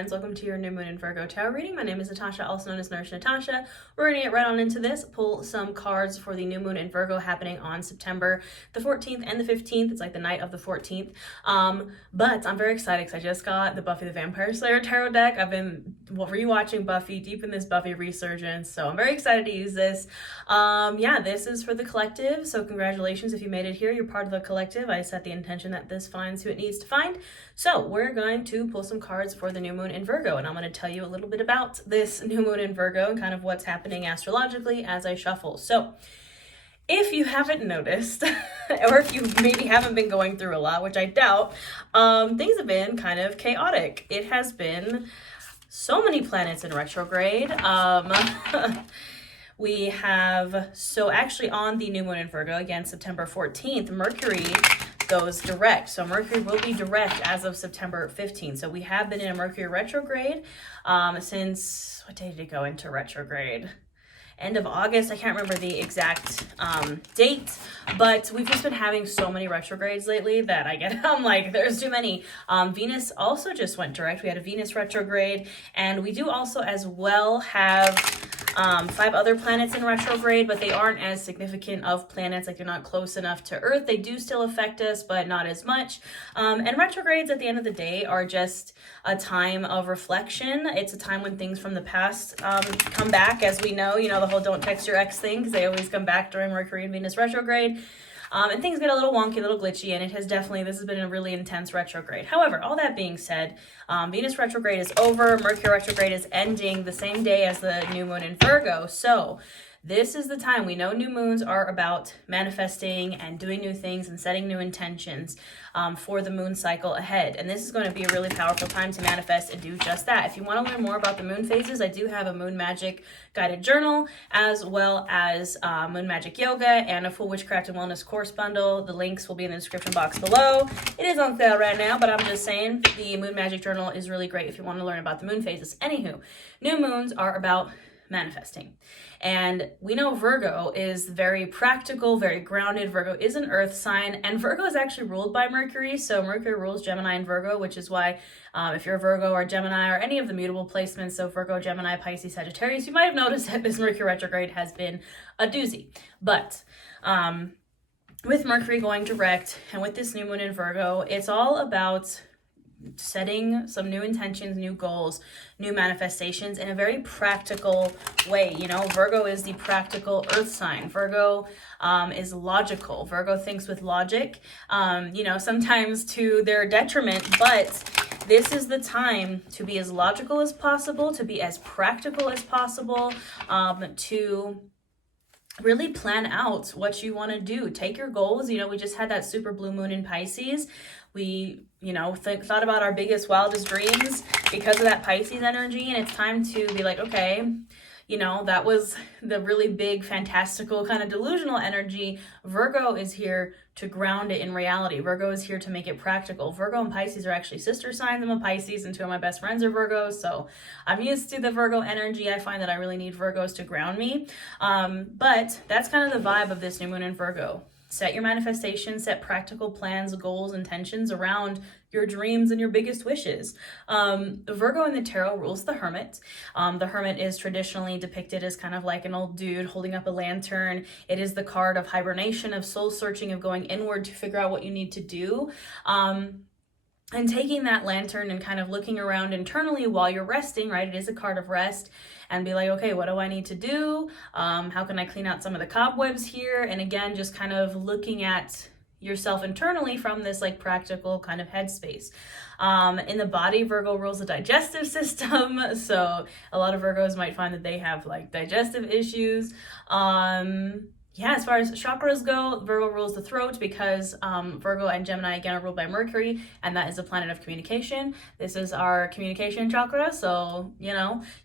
friends, welcome to your new moon in Virgo tarot reading. My name is Natasha, also known as Nurse Natasha. We're gonna get right on into this, pull some cards for the new moon in Virgo happening on September the 14th and the 15th. It's like the night of the 14th. But I'm very excited because I just got the Buffy the Vampire Slayer tarot deck. I've been rewatching Buffy, deep in this Buffy resurgence, so I'm very excited to use this. This is for the collective, so congratulations if you made it here. You're part of the collective. I set the intention that this finds who it needs to find. So we're going to pull some cards for the new moon in Virgo, and I'm going to tell you a little bit about this new moon in Virgo and kind of what's happening astrologically as I shuffle. So if you haven't noticed, or if you maybe haven't been going through a lot, which I doubt, things have been kind of chaotic. It has been so many planets in retrograde. We have, so actually on the new moon in Virgo, again, September 14th, Mercury goes direct. So Mercury will be direct as of September 15th. So we have been in a Mercury retrograde since, what day did it go into retrograde? End of August. I can't remember the exact date, but we've just been having so many retrogrades lately that I'm like, there's too many. Venus also just went direct. We had a Venus retrograde, and we do also as well have 5 other planets in retrograde, but they aren't as significant of planets. Like, they're not close enough to Earth. They do still affect us, but not as much. And retrogrades at the end of the day are just a time of reflection. It's a time when things from the past come back, as we know, the whole don't text your ex thing, because they always come back during Mercury and Venus retrograde. And things get a little wonky, a little glitchy, and this has been a really intense retrograde. However, all that being said, Venus retrograde is over, Mercury retrograde is ending the same day as the new moon in Virgo. So this is the time. We know new moons are about manifesting and doing new things and setting new intentions for the moon cycle ahead. And this is going to be a really powerful time to manifest and do just that. If you want to learn more about the moon phases, I do have a moon magic guided journal, as well as moon magic yoga and a full witchcraft and wellness course bundle. The links will be in the description box below. It is on sale right now, but I'm just saying the moon magic journal is really great if you want to learn about the moon phases. Anywho, new moons are about manifesting. And we know Virgo is very practical, very grounded. Virgo is an earth sign, and Virgo is actually ruled by Mercury. So Mercury rules Gemini and Virgo, which is why if you're a Virgo or Gemini or any of the mutable placements, so Virgo, Gemini, Pisces, Sagittarius, you might have noticed that this Mercury retrograde has been a doozy. But with Mercury going direct and with this new moon in Virgo, it's all about setting some new intentions, new goals, new manifestations in a very practical way. Virgo is the practical earth sign. Virgo is logical. Virgo thinks with logic, sometimes to their detriment, but this is the time to be as logical as possible, to be as practical as possible, to really plan out what you want to do. Take your goals. We just had that super blue moon in Pisces. We, thought about our biggest, wildest dreams because of that Pisces energy. And it's time to be like, okay, that was the really big, fantastical, kind of delusional energy. Virgo is here to ground it in reality. Virgo is here to make it practical. Virgo and Pisces are actually sister signs. I'm a Pisces, and 2 of my best friends are Virgos, so I'm used to the Virgo energy. I find that I really need Virgos to ground me. But that's kind of the vibe of this new moon in Virgo. Set your manifestation, set practical plans, goals, intentions around your dreams and your biggest wishes. Virgo in the tarot rules the Hermit. The Hermit is traditionally depicted as kind of like an old dude holding up a lantern. It is the card of hibernation, of soul searching, of going inward to figure out what you need to do. And taking that lantern and kind of looking around internally while you're resting, right? It is a card of rest, and be like, okay, what do I need to do? How can I clean out some of the cobwebs here? And again, just kind of looking at yourself internally from this like practical kind of headspace. In the body, Virgo rules the digestive system. So a lot of Virgos might find that they have like digestive issues. As far as chakras go, Virgo rules the throat because Virgo and Gemini, again, are ruled by Mercury, and that is a planet of communication. This is our communication chakra, so,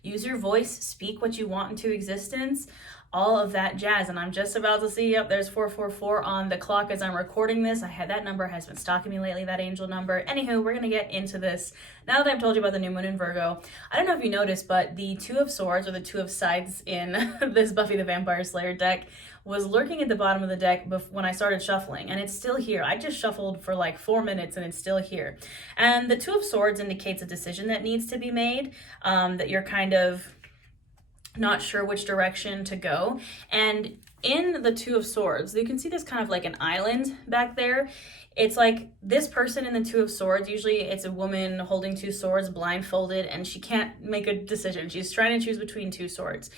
use your voice, speak what you want into existence. all of that jazz. And I'm just about to see, yep, there's 444 on the clock as I'm recording this. That number has been stalking me lately, that angel number. Anywho, we're gonna get into this. Now that I've told you about the new moon in Virgo, I don't know if you noticed, but the Two of Swords, or the Two of Sides in this Buffy the Vampire Slayer deck, was lurking at the bottom of the deck when I started shuffling, and it's still here. I just shuffled for like 4 minutes and it's still here. And the Two of Swords indicates a decision that needs to be made, that you're kind of not sure which direction to go. And in the Two of Swords, you can see there's kind of like an island back there. It's like this person in the Two of Swords, usually it's a woman holding two swords, blindfolded, and she can't make a decision. She's trying to choose between two swords.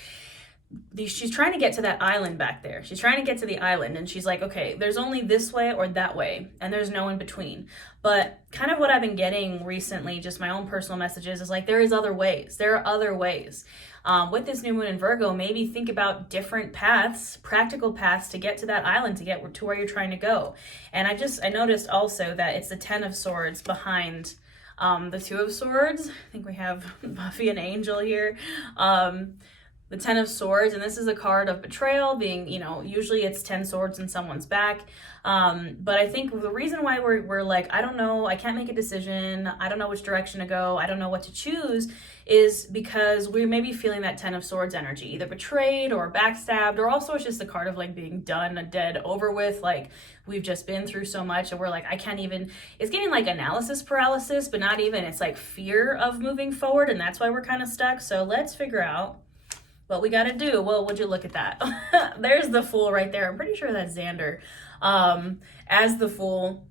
She's trying to get to that island back there. She's trying to get to the island, and she's like, okay, there's only this way or that way, and there's no in between. But kind of what I've been getting recently, just my own personal messages, is like, there is other ways. There are other ways. With this new moon in Virgo, maybe think about different paths, practical paths to get to that island, to get to where you're trying to go. And I noticed also that it's the Ten of Swords behind the Two of Swords. I think we have Buffy and Angel here. The Ten of Swords, and this is a card of betrayal, being, usually it's 10 swords in someone's back. But I think the reason why we're like, I don't know, I can't make a decision, I don't know which direction to go, I don't know what to choose, is because we're maybe feeling that Ten of Swords energy, either betrayed or backstabbed, or also it's just the card of like being done, dead, over with, like we've just been through so much and we're like, I can't even, it's getting like analysis paralysis, but not even, it's like fear of moving forward, and that's why we're kind of stuck. So let's figure out what we got to do. Well, would you look at that? There's the Fool right there. I'm pretty sure that's Xander as the Fool.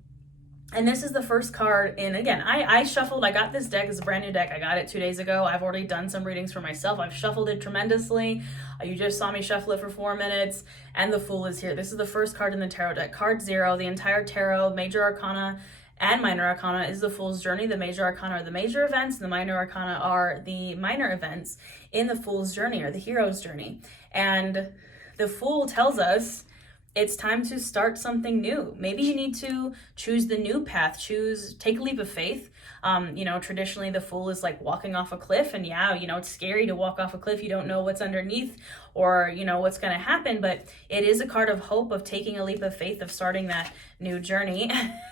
And this is the first card. And again, I shuffled. I got this deck. It's a brand new deck. I got it 2 days ago. I've already done some readings for myself. I've shuffled it tremendously. You just saw me shuffle it for 4 minutes. And the Fool is here. This is the first card in the tarot deck. Card 0. The entire tarot, major arcana and minor arcana, is the Fool's journey. The major arcana are the major events, and the minor arcana are the minor events in the Fool's journey, or the hero's journey. And the Fool tells us it's time to start something new. Maybe you need to choose the new path, take a leap of faith. Traditionally the Fool is like walking off a cliff, and it's scary to walk off a cliff. You don't know what's underneath or, what's going to happen, but it is a card of hope, of taking a leap of faith, of starting that new journey.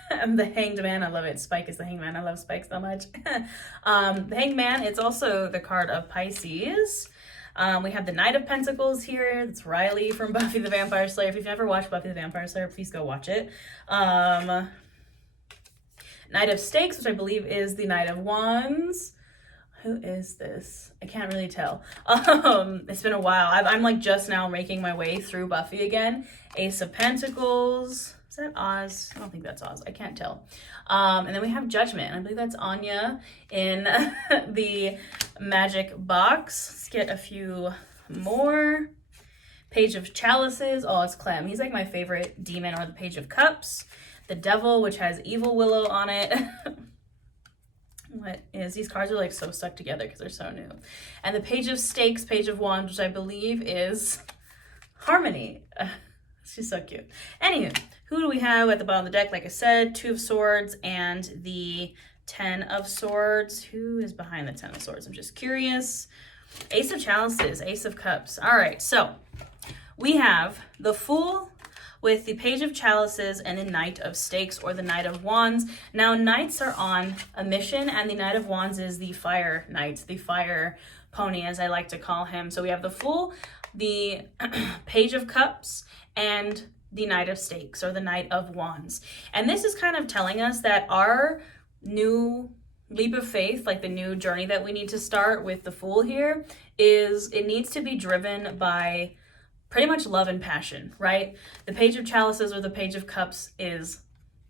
The Hanged Man, I love it. Spike is the Hanged Man. I love Spike so much. The Hanged Man, it's also the card of Pisces. We have the Knight of Pentacles here. That's Riley from Buffy the Vampire Slayer. If you've never watched Buffy the Vampire Slayer, please go watch it. Knight of Stakes, which I believe is the Knight of Wands. Who is this? I can't really tell. It's been a while. I'm like just now making my way through Buffy again. Ace of Pentacles. Is that Oz? I don't think that's Oz. I can't tell. And then we have Judgment. I believe that's Anya in the magic box. Let's get a few more. Page of Chalices. Oh, it's Clem. He's like my favorite demon. Or the Page of Cups. The Devil, which has Evil Willow on it. These cards are like so stuck together because they're so new. And the Page of Stakes, Page of Wands, which I believe is Harmony. She's so cute. Anywho, who do we have at the bottom of the deck? Like I said, Two of Swords and the Ten of Swords. Who is behind the Ten of Swords? I'm just curious. Ace of Chalices, Ace of Cups. All right, so we have the Fool with the Page of Chalices and the Knight of Stakes, or the Knight of Wands. Now, knights are on a mission, and the Knight of Wands is the fire knight, the fire pony, as I like to call him. So we have the Fool, the Page of Cups, and the Knight of Stakes, or the Knight of Wands. And this is kind of telling us that our new leap of faith, like the new journey that we need to start with the Fool here, is it needs to be driven by pretty much love and passion, right? The Page of Chalices, or the Page of Cups, is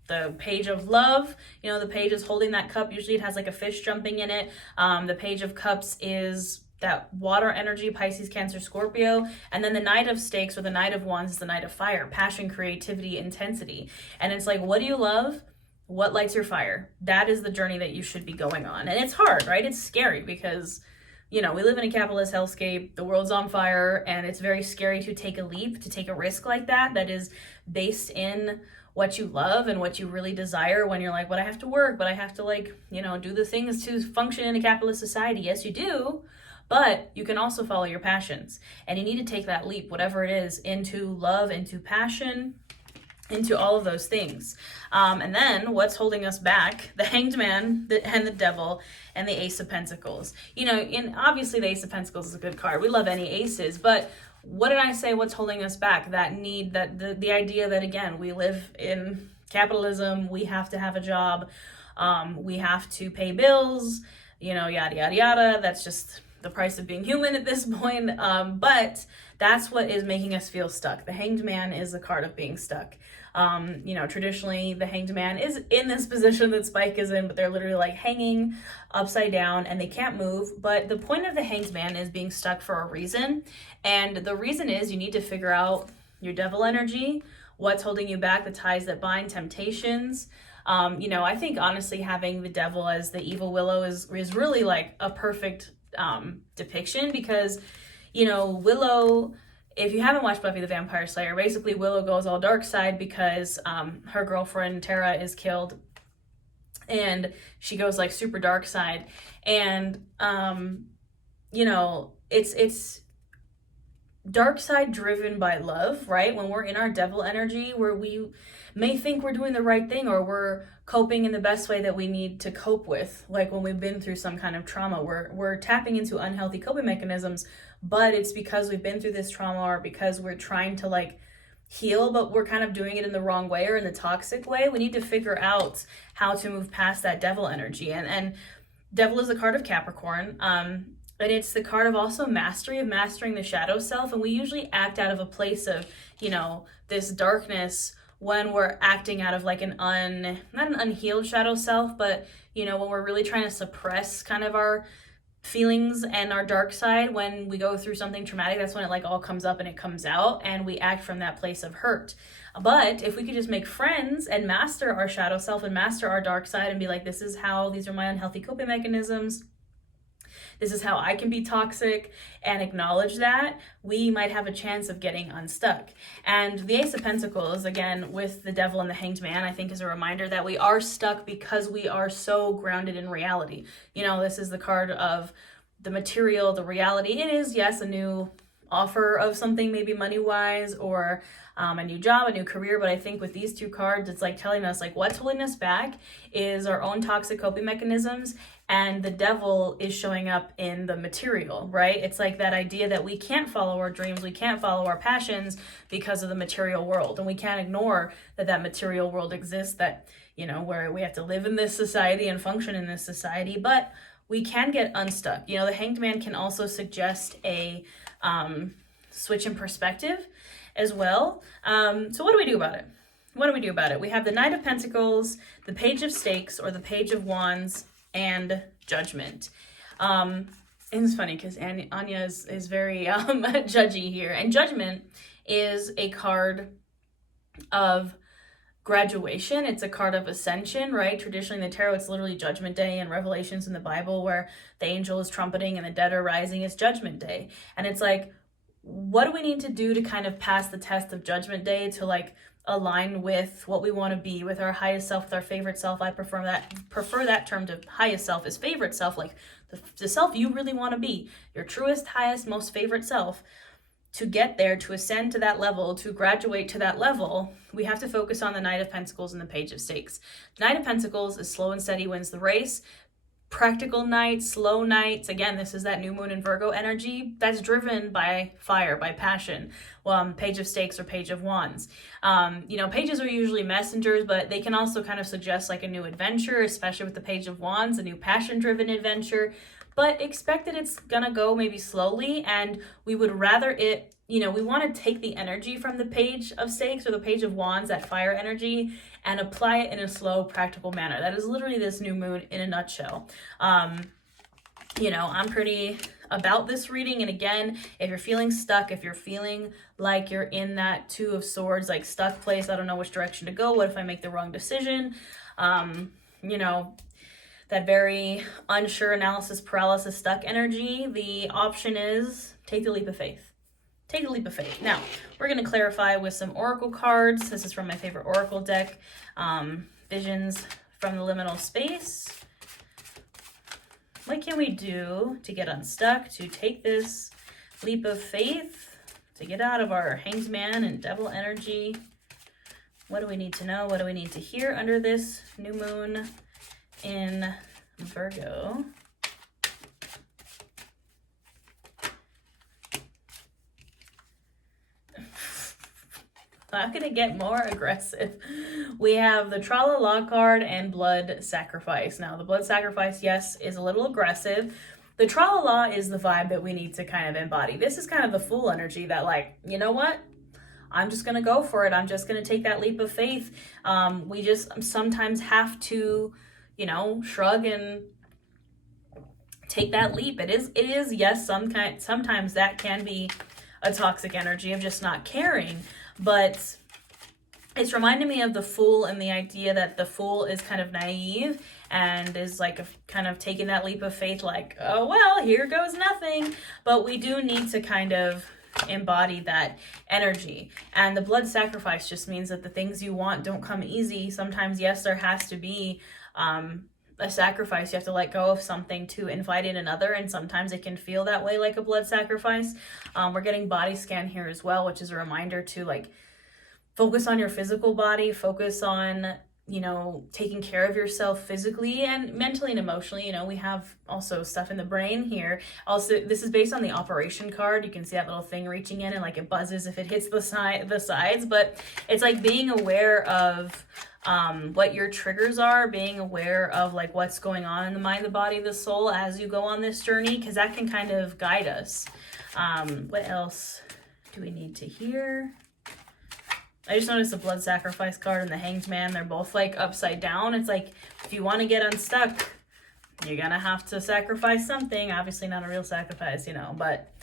the page of love. The page is holding that cup. Usually it has like a fish jumping in it. The Page of Cups is that water energy, Pisces, Cancer, Scorpio. And then the Knight of Stakes, or the Knight of Wands, is the Knight of Fire, passion, creativity, intensity. And it's like, what do you love? What lights your fire? That is the journey that you should be going on. And it's hard, right? It's scary because we live in a capitalist hellscape, the world's on fire, and it's very scary to take a leap, to take a risk like that is based in what you love and what you really desire, when you're like, but I have to work, but I have to do the things to function in a capitalist society. Yes, you do, But you can also follow your passions, and you need to take that leap, whatever it is, into love, into passion, into all of those things. And then what's holding us back? The Hanged Man and the Devil and the Ace of Pentacles. You know, and obviously the Ace of Pentacles is a good card. We love any aces, but what did I say? What's holding us back? That need, that the idea that, again, we live in capitalism, we have to have a job, we have to pay bills, you know, yada, yada, yada. That's just the price of being human at this point. But that's what is making us feel stuck. The Hanged Man is a card of being stuck. You know, traditionally the Hanged Man is in this position that Spike is in, but they're literally like hanging upside down and they can't move. But the point of the Hanged Man is being stuck for a reason. And the reason is you need to figure out your devil energy, what's holding you back, the ties that bind, temptations. You know, I think honestly having the devil as the evil Willow is really like a perfect depiction, because, you know, Willow, if you haven't watched Buffy the Vampire Slayer, basically Willow goes all dark side because her girlfriend Tara is killed, and she goes like super dark side. And you know, it's dark side driven by love, right? When we're in our devil energy, where we may think we're doing the right thing, or we're coping in the best way that we need to cope with, like when we've been through some kind of trauma, we're tapping into unhealthy coping mechanisms, but it's because we've been through this trauma, or because we're trying to like heal, but we're kind of doing it in the wrong way or in the toxic way. We need to figure out how to move past that devil energy. And devil is a card of Capricorn. And it's the card of also mastery, of mastering the shadow self. And we usually act out of a place of, you know, this darkness when we're acting out of like not an unhealed shadow self, but, you know, when we're really trying to suppress kind of our feelings and our dark side. When we go through something traumatic, that's when it like all comes up and it comes out, and we act from that place of hurt. But if we could just make friends and master our shadow self and master our dark side and be like, these are my unhealthy coping mechanisms, this is how I can be toxic, and acknowledge that, we might have a chance of getting unstuck. And the Ace of Pentacles, again, with the Devil and the Hanged Man, I think is a reminder that we are stuck because we are so grounded in reality. You know, this is the card of the material, the reality. It is, yes, a new offer of something, maybe money-wise, or a new job, a new career. But I think with these two cards, it's like telling us like what's holding us back is our own toxic coping mechanisms, and the devil is showing up in the material, right? It's like that idea that we can't follow our dreams, we can't follow our passions because of the material world, and we can't ignore that material world exists, that, you know, where we have to live in this society and function in this society, but we can get unstuck. You know, the Hanged Man can also suggest a switch in perspective as well. So what do we do about it? We have the Knight of Pentacles, the Page of Stakes, or the Page of Wands, and Judgment. And it's funny because Anya is very judgy here. And Judgment is a card of graduation. It's a card of ascension, right? Traditionally in the tarot, it's literally Judgment Day, and Revelations in the Bible where the angel is trumpeting and the dead are rising. It's Judgment Day. And it's like, what do we need to do to kind of pass the test of Judgment Day to like align with what we want to be, with our highest self, with our favorite self? I prefer that term to highest self is favorite self, like the self you really want to be, your truest, highest, most favorite self. To get there, to ascend to that level, to graduate to that level, we have to focus on the Knight of Pentacles and the Page of Stakes. The Knight of Pentacles is slow and steady wins the race. Practical knights, slow knights, again, this is that new moon in Virgo energy that's driven by fire, by passion. Page of Stakes or Page of Wands. You know, pages are usually messengers, but they can also kind of suggest like a new adventure, especially with the Page of Wands, a new passion-driven adventure. But expect that it's gonna go maybe slowly, and we would rather it, you know, we want to take the energy from the Page of Stakes or the Page of Wands, that fire energy, and apply it in a slow, practical manner. That is literally this new moon in a nutshell. You know, I'm pretty about this reading, and again, if you're feeling stuck, if you're feeling like you're in that Two of Swords, like stuck place, I don't know which direction to go, what if I make the wrong decision, you know, that very unsure, analysis paralysis, stuck energy, the option is take the leap of faith. Take a leap of faith. Now, we're going to clarify with some oracle cards. This is from my favorite oracle deck, Visions from the Liminal Space. What can we do to get unstuck, to take this leap of faith, to get out of our Hanged Man and Devil energy? What do we need to know? What do we need to hear under this new moon in Virgo? I'm gonna get more aggressive. We have the Tra-la-la card and blood sacrifice. Now, the blood sacrifice, yes, is a little aggressive. The Tra-la-la is the vibe that we need to kind of embody. This is kind of the Fool energy that, like, you know what? I'm just gonna go for it. I'm just gonna take that leap of faith. We just sometimes have to, you know, shrug and take that leap. It is, yes, sometimes that can be a toxic energy of just not caring. But it's reminding me of the Fool and the idea that the Fool is kind of naive and is like kind of taking that leap of faith, like, oh, well, here goes nothing. But we do need to kind of embody that energy. And the blood sacrifice just means that the things you want don't come easy. Sometimes, yes, there has to be a sacrifice. You have to let go of something to invite in another, and sometimes it can feel that way, like a blood sacrifice. We're getting body scan here as well, which is a reminder to, like, focus on your physical body, focus on, you know, taking care of yourself physically and mentally and emotionally. You know, we have also stuff in the brain here. Also, this is based on the operation card. You can see that little thing reaching in and, like, it buzzes if it hits the sides, but it's like being aware of what your triggers are, being aware of, like, what's going on in the mind, the body, the soul as you go on this journey, because that can kind of guide us. What else do we need to hear? I just noticed the blood sacrifice card and the Hanged Man, they're both, like, upside down. It's like, if you want to get unstuck, you're gonna have to sacrifice something. Obviously not a real sacrifice, you know, but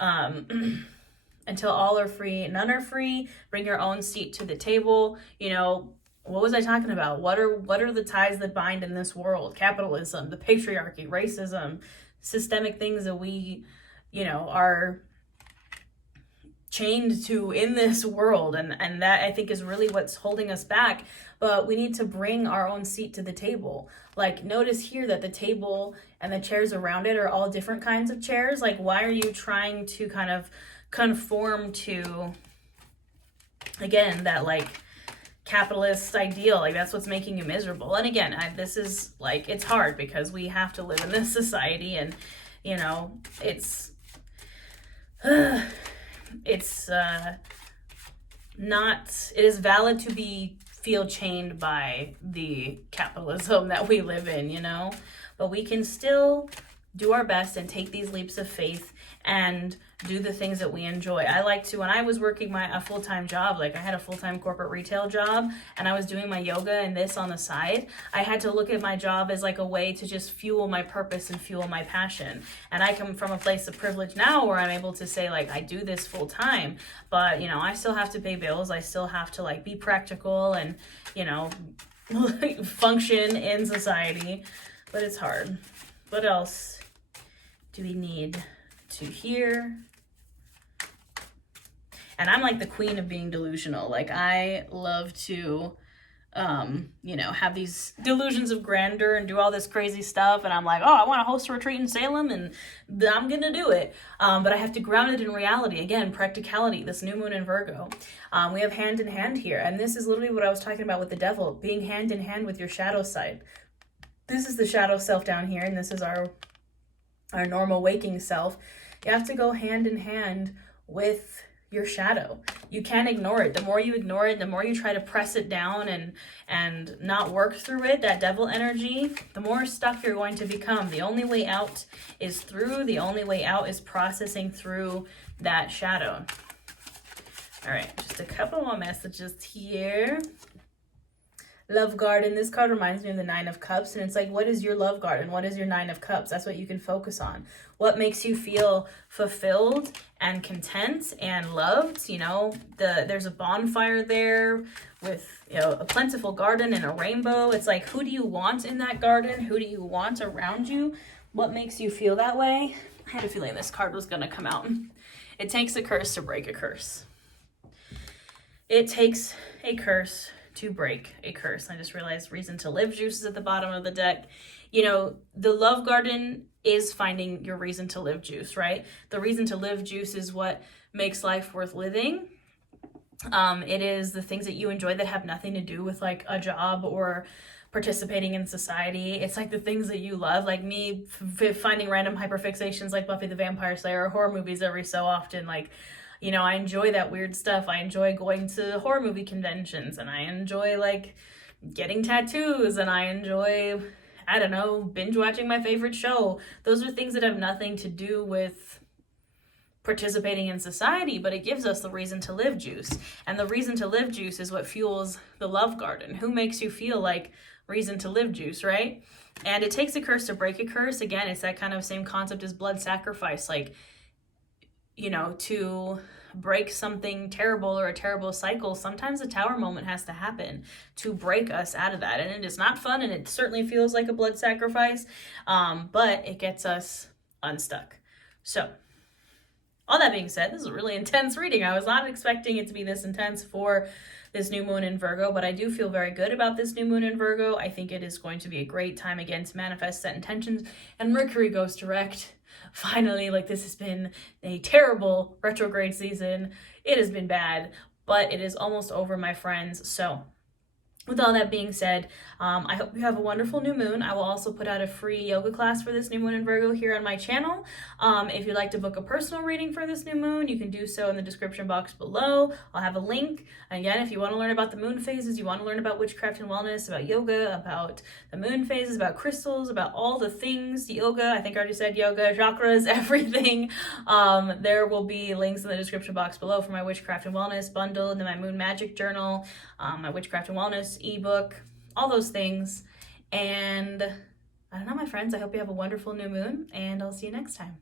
until all are free, none are free. Bring your own seat to the table. You know, what was I talking about? What are the ties that bind in this world? Capitalism, the patriarchy, racism, systemic things that we, you know, are chained to in this world, and that, I think, is really what's holding us back. But we need to bring our own seat to the table. Like, notice here that the table and the chairs around it are all different kinds of chairs. Like, why are you trying to kind of conform to, again, that, like, capitalist ideal? Like, that's what's making you miserable. And again, this is, like, it's hard because we have to live in this society, and, you know, it's not, it is valid to feel chained by the capitalism that we live in, you know, but we can still do our best and take these leaps of faith and do the things that we enjoy. I like to, when I was working a full-time job, like I had a full-time corporate retail job, and I was doing my yoga and this on the side, I had to look at my job as like a way to just fuel my purpose and fuel my passion. And I come from a place of privilege now where I'm able to say, like, I do this full-time, but, you know, I still have to pay bills. I still have to, like, be practical and, you know, function in society, but it's hard. What else do we need to hear? And I'm like the queen of being delusional. Like, I love to, you know, have these delusions of grandeur and do all this crazy stuff. And I'm like, oh, I want to host a retreat in Salem, and I'm going to do it. But I have to ground it in reality. Again, practicality, this new moon in Virgo. We have hand in hand here. And this is literally what I was talking about with the devil, being hand in hand with your shadow side. This is the shadow self down here, and this is our normal waking self. You have to go hand in hand with your shadow. You can't ignore it. The more you ignore it, the more you try to press it down and not work through it, that devil energy, the more stuck you're going to become. The only way out is through. The only way out is processing through that shadow. All right, just a couple more messages here. Love garden. This card reminds me of the Nine of Cups, and it's like, what is your love garden? What is your Nine of Cups? That's what you can focus on. What makes you feel fulfilled and content and loved? You know, there's a bonfire there with, you know, a plentiful garden and a rainbow. It's like, who do you want in that garden? Who do you want around you? What makes you feel that way? I had a feeling this card was going to come out. It takes a curse to break a curse. It takes a curse to break a curse. I just realized Reason to Live juice is at the bottom of the deck. You know, the love garden is finding your reason to live juice, right? The reason to live juice is what makes life worth living. It is the things that you enjoy that have nothing to do with like a job or participating in society. It's like the things that you love, like me finding random hyperfixations like Buffy the Vampire Slayer or horror movies every so often. Like, you know, I enjoy that weird stuff. I enjoy going to horror movie conventions, and I enjoy like getting tattoos, and I enjoy, I don't know, binge watching my favorite show. Those are things that have nothing to do with participating in society, but it gives us the reason to live juice. And the reason to live juice is what fuels the love garden. Who makes you feel like reason to live juice, right? And it takes a curse to break a curse. Again, it's that kind of same concept as blood sacrifice. Like, you know, to break something terrible or a terrible cycle, sometimes a tower moment has to happen to break us out of that. And it is not fun, and it certainly feels like a blood sacrifice, but it gets us unstuck. So all that being said, this is a really intense reading. I was not expecting it to be this intense for this new moon in Virgo, but I do feel very good about this new moon in Virgo. I think it is going to be a great time again to manifest set intentions, and Mercury goes direct. Finally, like, this has been a terrible retrograde season. It has been bad, but it is almost over, my friends. So with all that being said, I hope you have a wonderful new moon. I will also put out a free yoga class for this new moon in Virgo here on my channel. If you'd like to book a personal reading for this new moon, you can do so in the description box below. I'll have a link. Again, if you want to learn about the moon phases, you want to learn about witchcraft and wellness, about yoga, about the moon phases, about crystals, about all the things, yoga, I think I already said yoga, chakras, everything. There will be links in the description box below for my witchcraft and wellness bundle, and then my moon magic journal, my witchcraft and wellness ebook, all those things. And I don't know, my friends, I hope you have a wonderful new moon, and I'll see you next time.